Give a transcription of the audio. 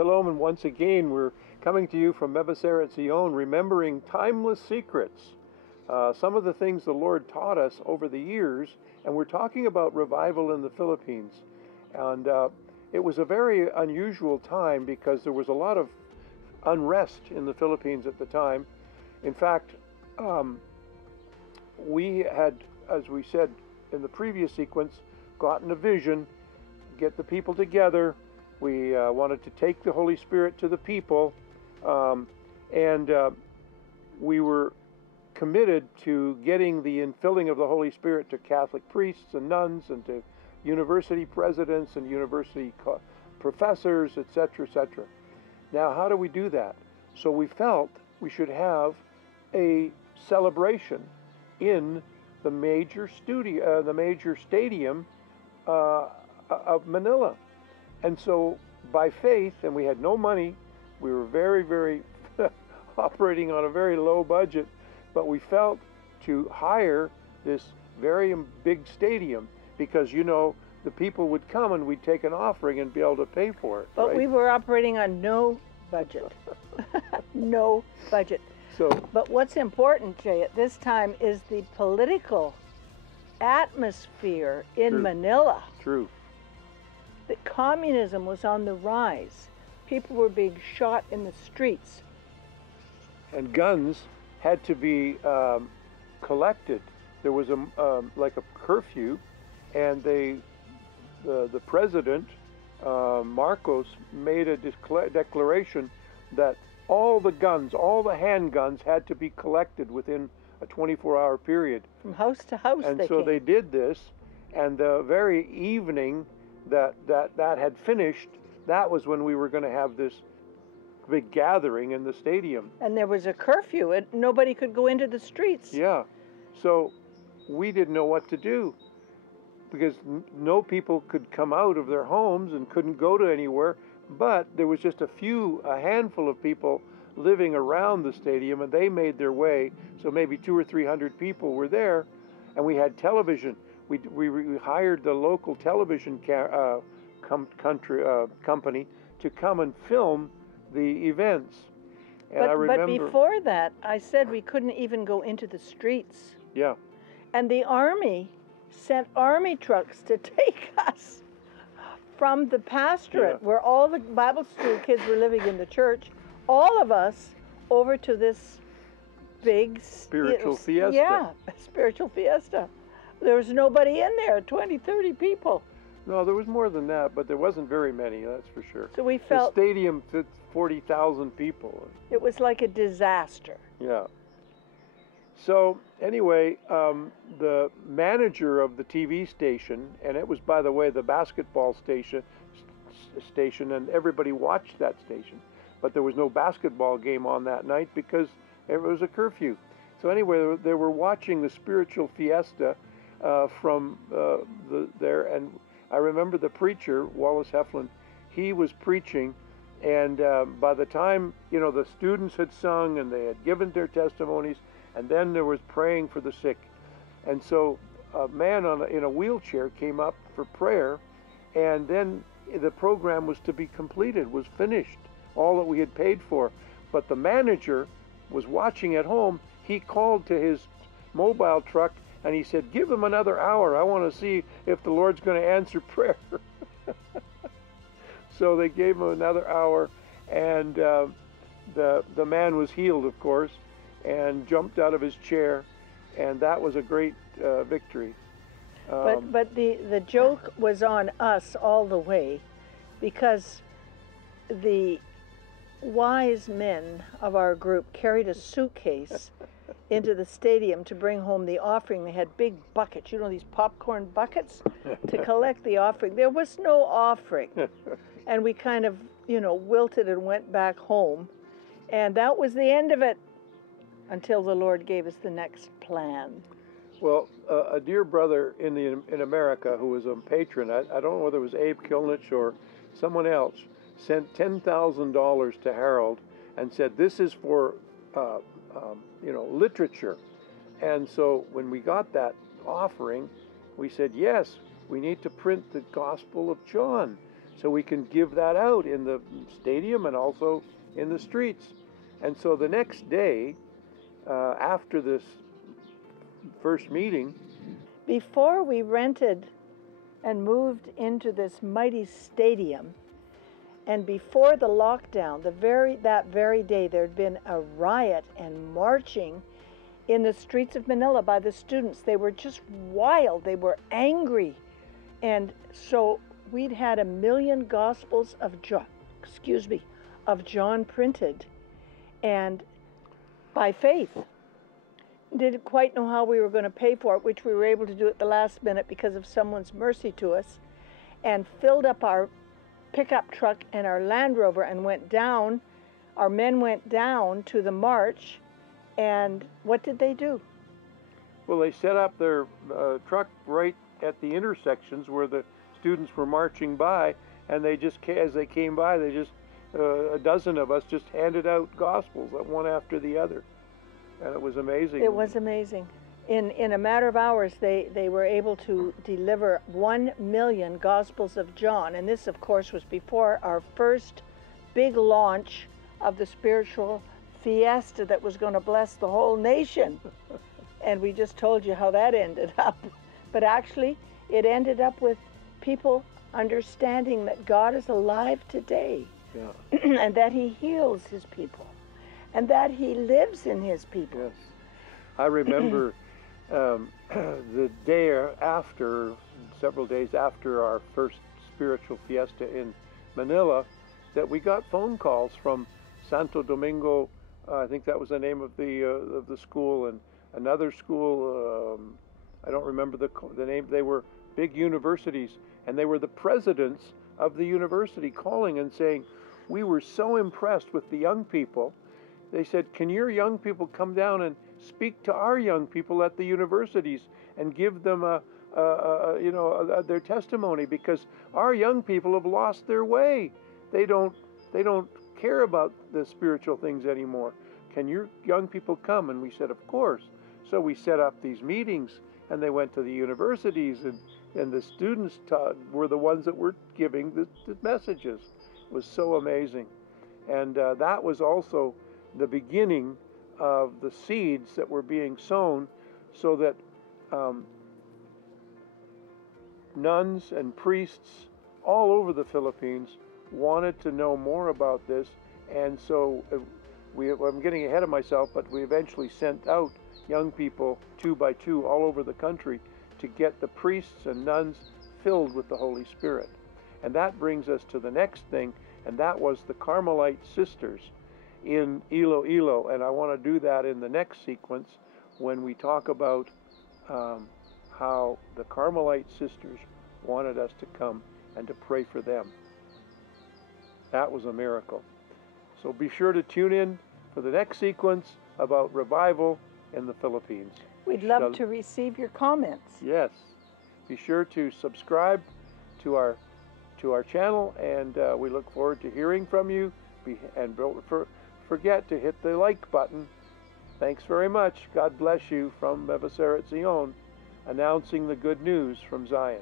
Shalom, and once again we're coming to you from Mevaser at Zion, remembering timeless secrets. Some of the things the Lord taught us over the years, and we're talking about revival in the Philippines. And it was a very unusual time because there was a lot of unrest in the Philippines at the time. In fact, we had, as we said in the previous sequence, gotten a vision, get the people together. We wanted to take the Holy Spirit to the people, and we were committed to getting the infilling of the Holy Spirit to Catholic priests and nuns and to university presidents and university professors, etc., etc. Now, how do we do that? So we felt we should have a celebration in the major stadium of Manila. And so by faith, and we had no money, we were very, very operating on a very low budget, but we felt to hire this very big stadium because, you know, the people would come and we'd take an offering and be able to pay for it. But right? we were operating on no budget. No budget. But what's important, Jay, at this time is the political atmosphere in True. Manila. True. That communism was on the rise. People were being shot in the streets. And guns had to be collected. There was like a curfew, and the president, Marcos, made a declaration that all the guns, all the handguns had to be collected within a 24-hour period. From house to house. And so they did this, and the very evening that had finished, that was when we were going to have this big gathering in the stadium. And there was a curfew, and nobody could go into the streets. Yeah. So we didn't know what to do because no people could come out of their homes and couldn't go to anywhere, but there was just a handful of people living around the stadium, and they made their way. So maybe 200 or 300 people were there, and we had television. We hired the local television company to come and film the events. And but before that, I said we couldn't even go into the streets. Yeah. And the army sent army trucks to take us from the pastorate, where all the Bible school kids were living in the church, all of us over to this big spiritual fiesta. Yeah, spiritual fiesta. There was nobody in there, 20, 30 people. No, there was more than that, but there wasn't very many, that's for sure. So we felt... The stadium fit 40,000 people. It was like a disaster. Yeah. So, anyway, the manager of the TV station, and it was, by the way, the basketball station, and everybody watched that station, but there was no basketball game on that night because it was a curfew. So anyway, they were watching the spiritual fiesta from there, and I remember the preacher, Wallace Heflin, he was preaching, and by the time, you know, the students had sung and they had given their testimonies, and then there was praying for the sick. And so a man in a wheelchair came up for prayer, and then the program was to be completed, was finished, all that we had paid for. But the manager was watching at home. He called to his mobile truck and he said, "Give them another hour. I want to see if the Lord's going to answer prayer." So they gave him another hour, and the man was healed, of course, and jumped out of his chair, and that was a great victory. But the joke was on us all the way, because the wise men of our group carried a suitcase into the stadium to bring home the offering. They had big buckets, you know, these popcorn buckets, to collect the offering. There was no offering, and we kind of, you know, wilted and went back home, and that was the end of it until the Lord gave us the next plan. Well, a dear brother in America who was a patron, I don't know whether it was Abe Kilnich or someone else, sent $10,000 to Harold and said, "This is for literature." And so when we got that offering, we said, yes, we need to print the Gospel of John. so we can give that out in the stadium and also in the streets. And so the next day, after this first meeting, before we rented and moved into this mighty stadium, and before the lockdown, that very day, there had been a riot and marching in the streets of Manila by the students. They were just wild. They were angry. And so we'd had 1 million Gospels of John printed, and by faith. Didn't quite know how we were going to pay for it, which we were able to do at the last minute because of someone's mercy to us, and filled up our pickup truck and our Land Rover and went down. Our men went down to the march, and what did they do? Well, they set up their truck right at the intersections where the students were marching by, and they just, as they came by, they just, a dozen of us just handed out Gospels, one after the other. And it was amazing. It was amazing. In a matter of hours, they were able to deliver 1 million Gospels of John. And this, of course, was before our first big launch of the spiritual Fiesta that was going to bless the whole nation. And we just told you how that ended up. But actually, it ended up with people understanding that God is alive today. Yeah. And that he heals his people. And that he lives in his people. Yes. I remember the day after, several days after our first spiritual fiesta in Manila, that we got phone calls from Santo Domingo. I think that was the name of the school, and another school. I don't remember the name. They were big universities, and they were the presidents of the university calling and saying, "We were so impressed with the young people." They said, "Can your young people come down and speak to our young people at the universities and give them their testimony, because our young people have lost their way. They don't care about the spiritual things anymore. Can your young people come?" And we said, "Of course." So we set up these meetings, and they went to the universities, and the students were the ones that were giving the messages. It was so amazing. And that was also the beginning of the seeds that were being sown, so that nuns and priests all over the Philippines wanted to know more about this. And so I'm getting ahead of myself, but we eventually sent out young people 2 by 2 all over the country to get the priests and nuns filled with the Holy Spirit. And that brings us to the next thing, and that was the Carmelite sisters in Iloilo. And I want to do that in the next sequence when we talk about how the Carmelite sisters wanted us to come and to pray for them. That was a miracle. So be sure to tune in for the next sequence about revival in the Philippines. We'd love to receive your comments. Yes. Be sure to subscribe to our channel, and we look forward to hearing from you. And don't forget to hit the like button. Thanks very much. God bless you from Mevaseret Zion, announcing the good news from Zion.